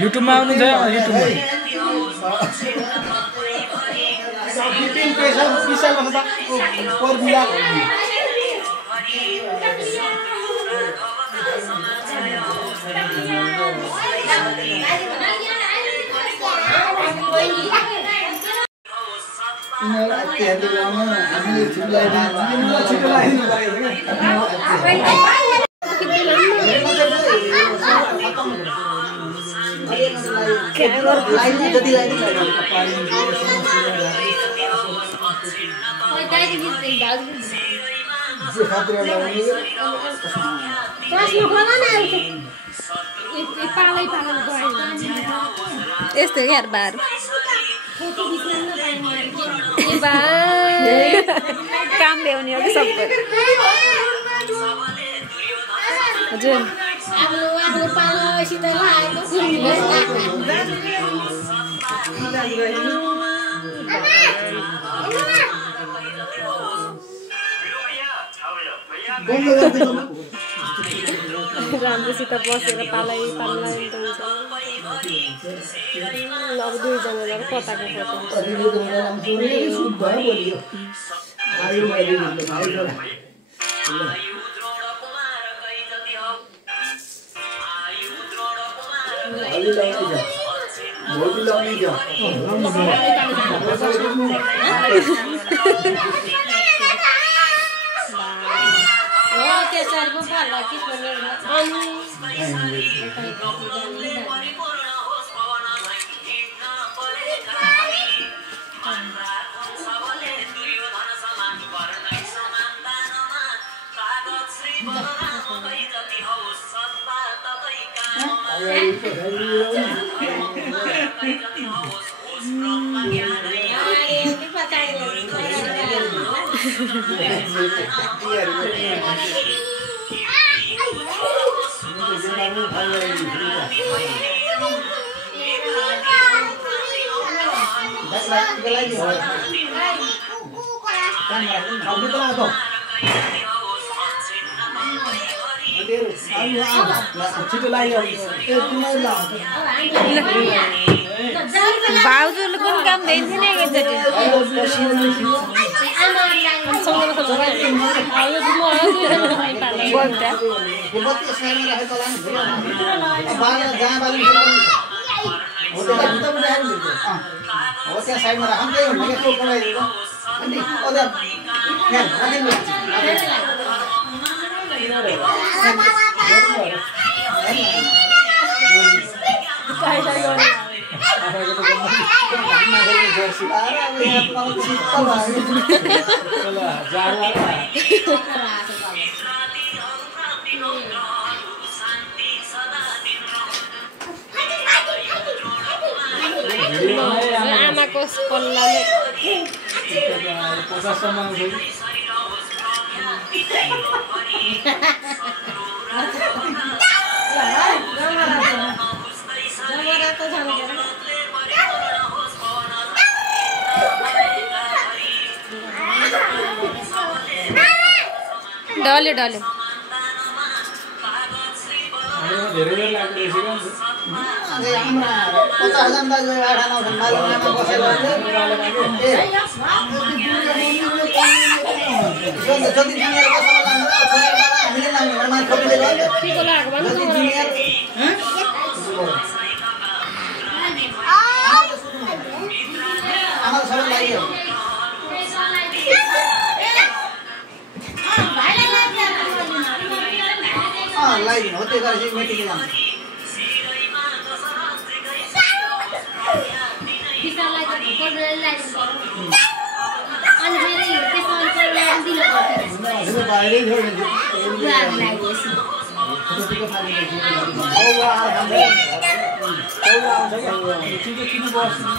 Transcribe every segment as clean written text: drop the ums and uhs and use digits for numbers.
YouTube मा आउनु छ YouTube मा यस्तो यार बार काम ल्याउने हो कि सबै हजुर राम्रोसित बसेर पालै पाल्दै हुन्छ अब दुईजनाले कताको भाउजूले पनि काम दिन्छ नि एकचोटि साइडमा राख्नु आमाको पल्लाले डल्यो डल्यो लाइदिनु हो त्यो गरेर चाहिँ मेटिङ जान्छ विशाललाई त भोकरले लाइदिनु अनि फेरि त्यसमा अन्तरले दिनु पर्छ त्यो बाहिरै छोड्नु बुवाले लाइदिएछ त्यो खाली औवा आउँछ औवा आउँछ के किन बस्नु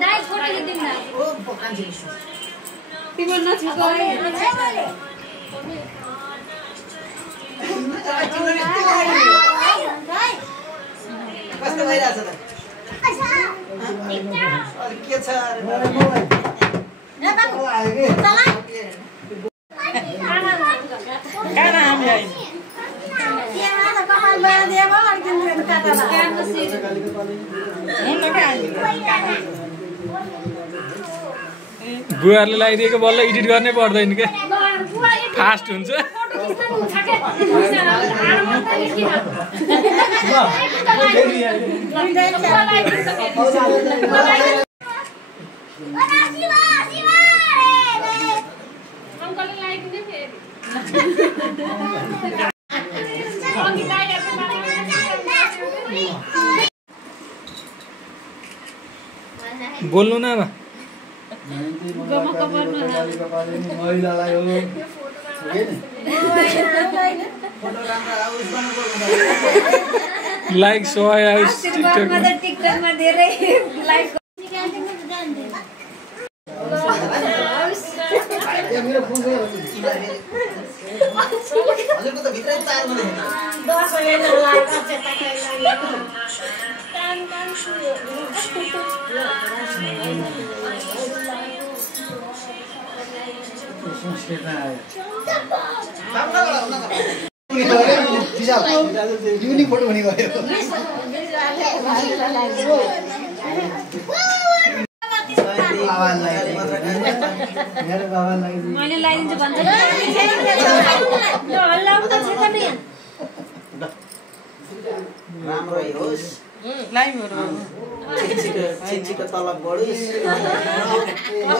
दाइ छोडेर दिन्दा तिम्रो नछिकोले कस्तो भइरहेछ त के छ बुवाहरूले लगाइदिएको बल्ल एडिट गर्नै पर्दैन क्या फास्ट हुन्छ बोल्नु न आमा लाइक 100 आउस टिकटकमा धेरै लाइक मेरो फोन गयो हजुरको त भित्रै तार मैले युनिक फोटो पनि गयो मैले लाइदिन्छु भन्छ राम्रो होस् छिटो तलब बढोस्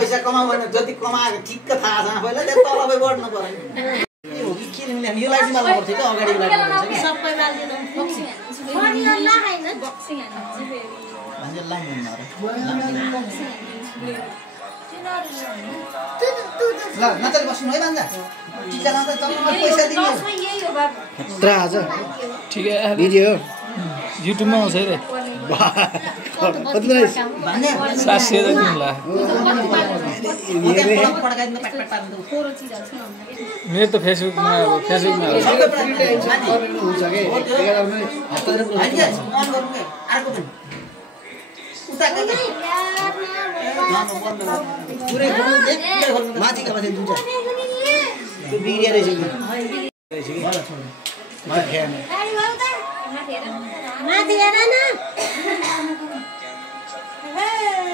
पैसा कमाउ भने जति कमाएको ठिक्क थाहा छ आफैलाई त्यो तलबै बढ्नु पर्यो के हो कि के यो लाइट माल्नु पर्छ कि अगाडि लाइट सबै माल्दिनु बक्सिङ अनि ल हैन बक्सिङ भन्जे लाइन ल नचल बस्नु है भन्दा टिका लाउँदा जम्मा पैसा दिनु यही हो बाबु खतरा आज ठिकै भिडियो युट्युबमा आउँछ है कति रहेछ भन्ने 700 किन्ला मेरो त फेसबुकमा हुन्छ के अर्को पनि पुरै माथिका माथि दुन्छ त्यो बिग्रिया रहेछ माथि हेर न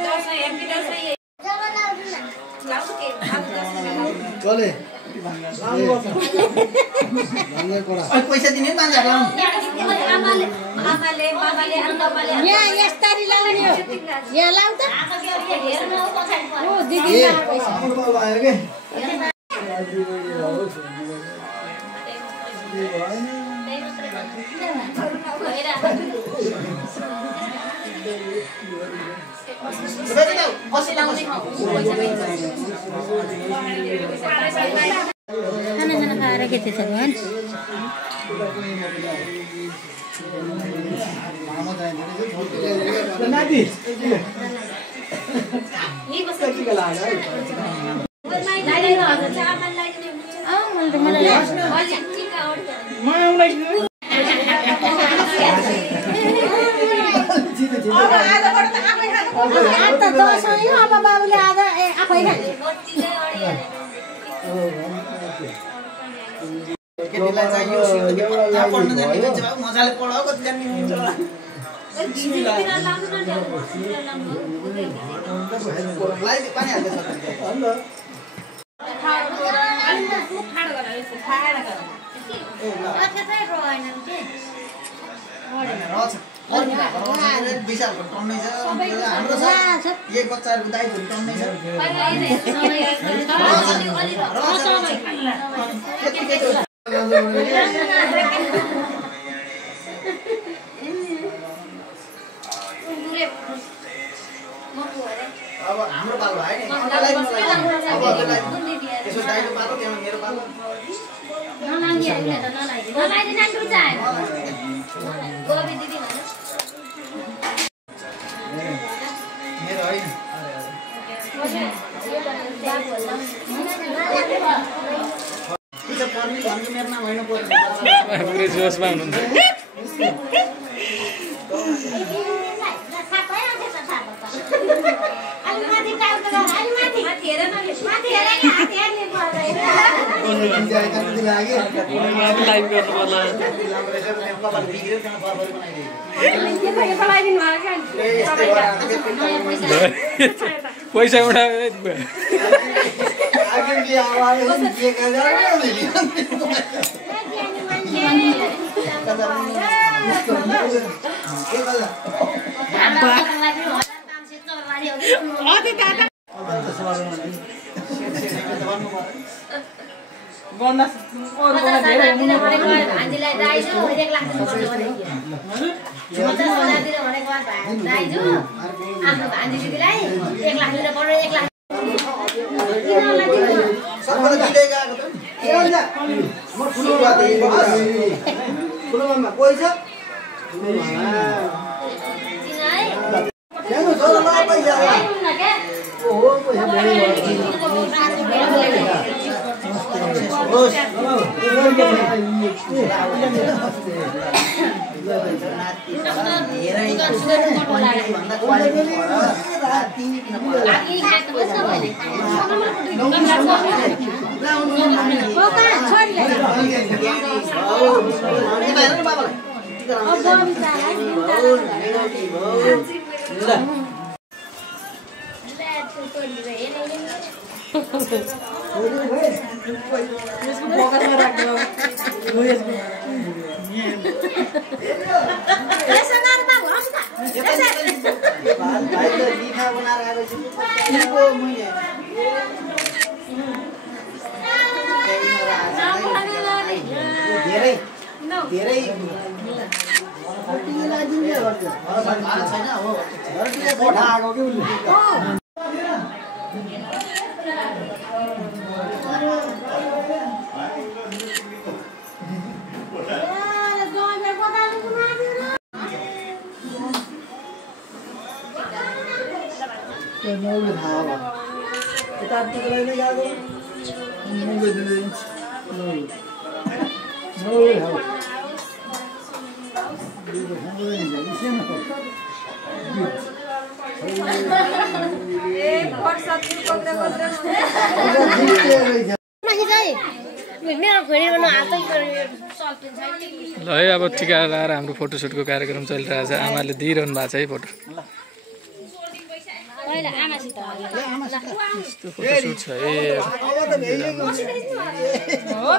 दसैँ ह्याप्पी दसैँ चले पैसा दिने मान्छेहरुलाई आमाले बाबाले आमाले यहाँ यस्तरी लाउने हो यहाँ लाउ त ओ दिदी पैसा आयो के खाना खाएर के छ भन नाति अब बाबुले आज आफै केटीलाई चाहियो पढ्न जाने मान्छे भए मजाले पढाऊ कति जान्ने हुन्छ होला पानी हाल्दैछ विशालको टन्नै छ हाम्रो छ एक बच्चाहरूको दाइजहरू टन्नै छ अब हाम्रो पालो भयो नि अब त्यसो दाइको पालो त्यहाँ मेरो पालो मेरो होइन पर्ने भन्नु मेरो नाम होइन पर्ने पुरै जोसमा हुनुहुन्छ लाइभ गर्नु पर्ला पैसा उठायो मेरो घोडीमा नहाल्दै ल है अब टिका लगाएर हाम्रो फोटोसुटको कार्यक्रम चलिरहेछ आमाले दिइरहनु भएको छ है फोटो पहिला आमासित यस्तो फोटोसुट छ ए हो